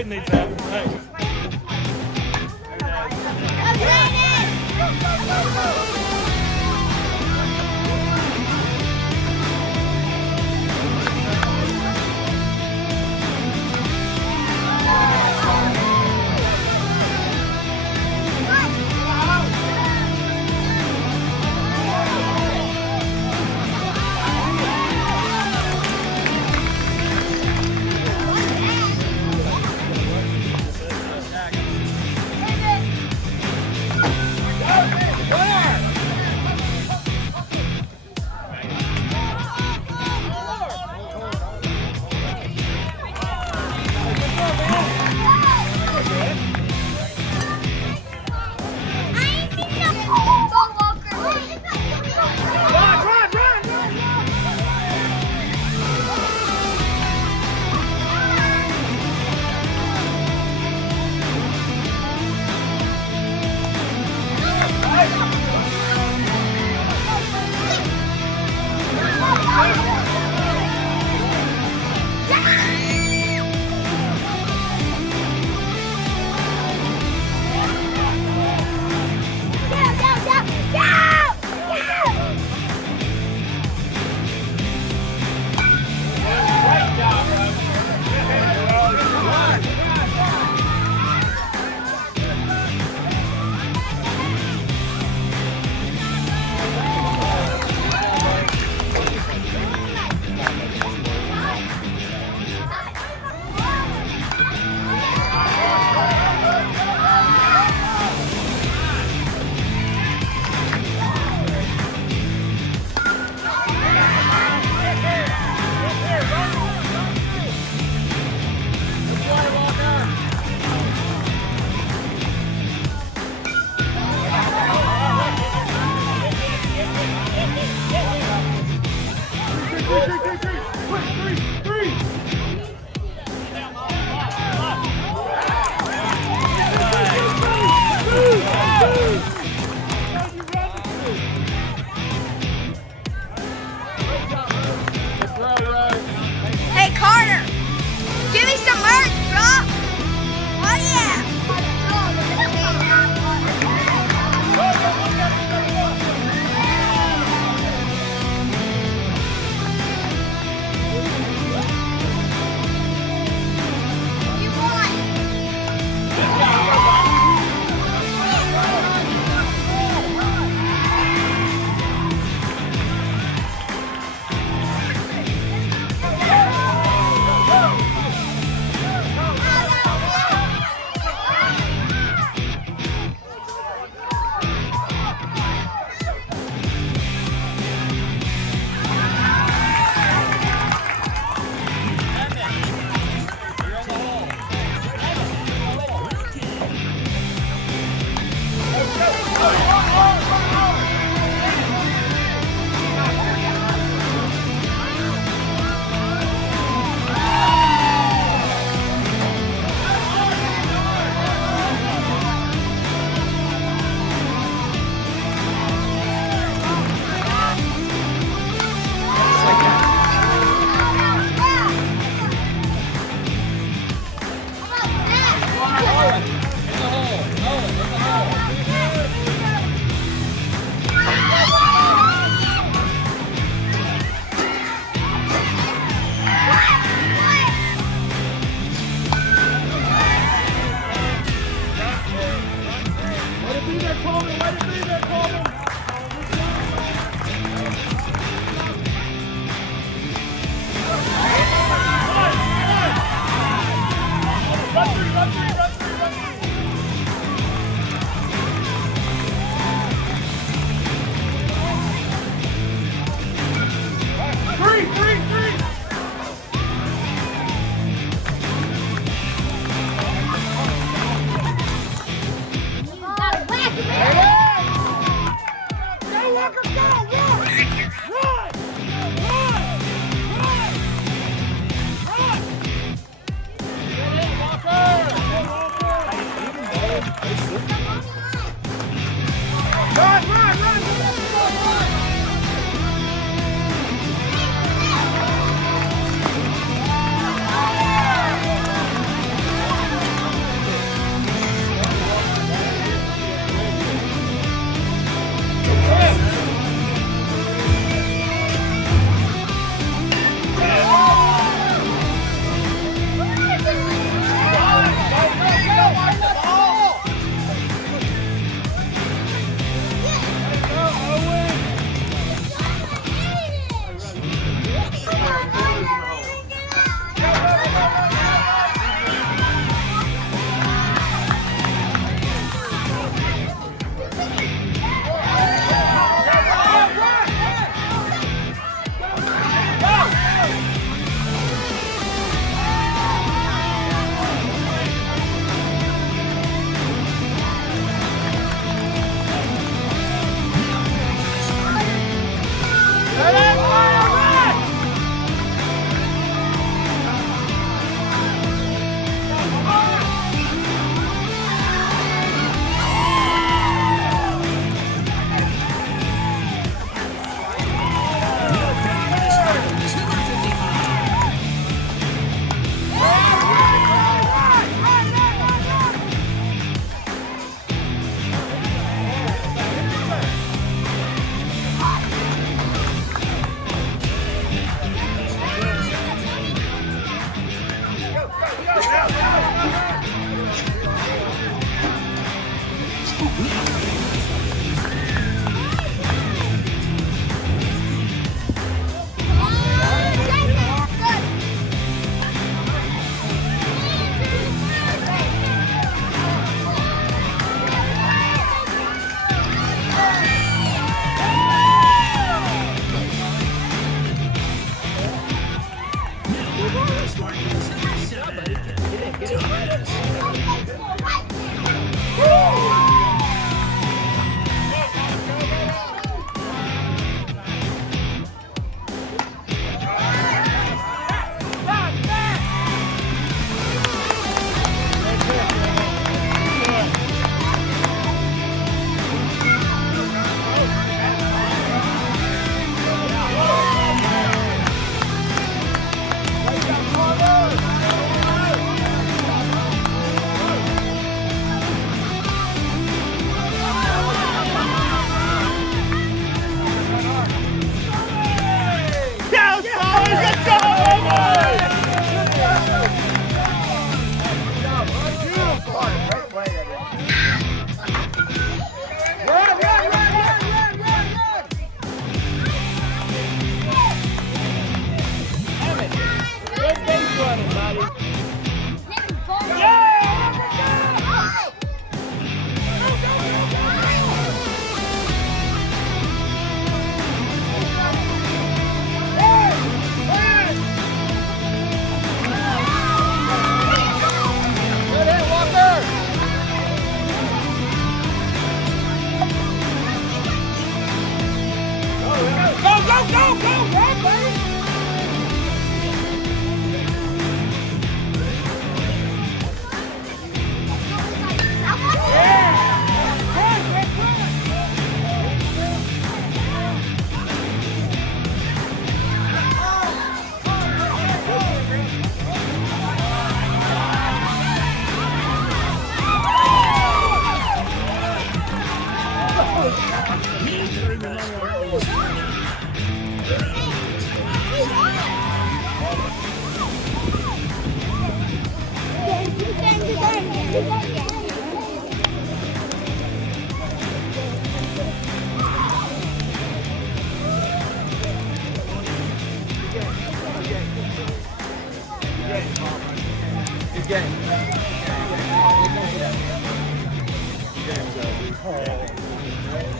Peyton needs that. Hey. Hey Carter, give me some merch, bro. Oh yeah.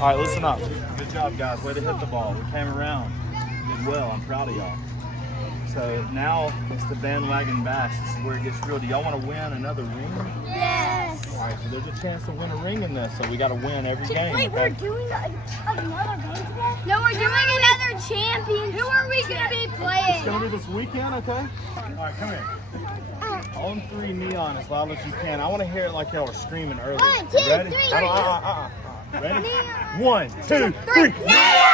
All right, listen up. Good job, guys. Way to hit the ball. We came around. Did well. I'm proud of y'all. So now it's the bandwagon bash. This is where it gets real. Do y'all want to win another ring? Yes. All right, so there's a chance to win a ring in this, so we got to win every game. Wait, we're doing another game today? No, we're doing another champion. Who are we going to be playing? It's going to be this weekend, okay? All right, come here. On three, Neon, as loud as you can. I want to hear it like y'all were screaming earlier. 1, 2, Ready? 3. Ready? 1, 2, 3. Neon!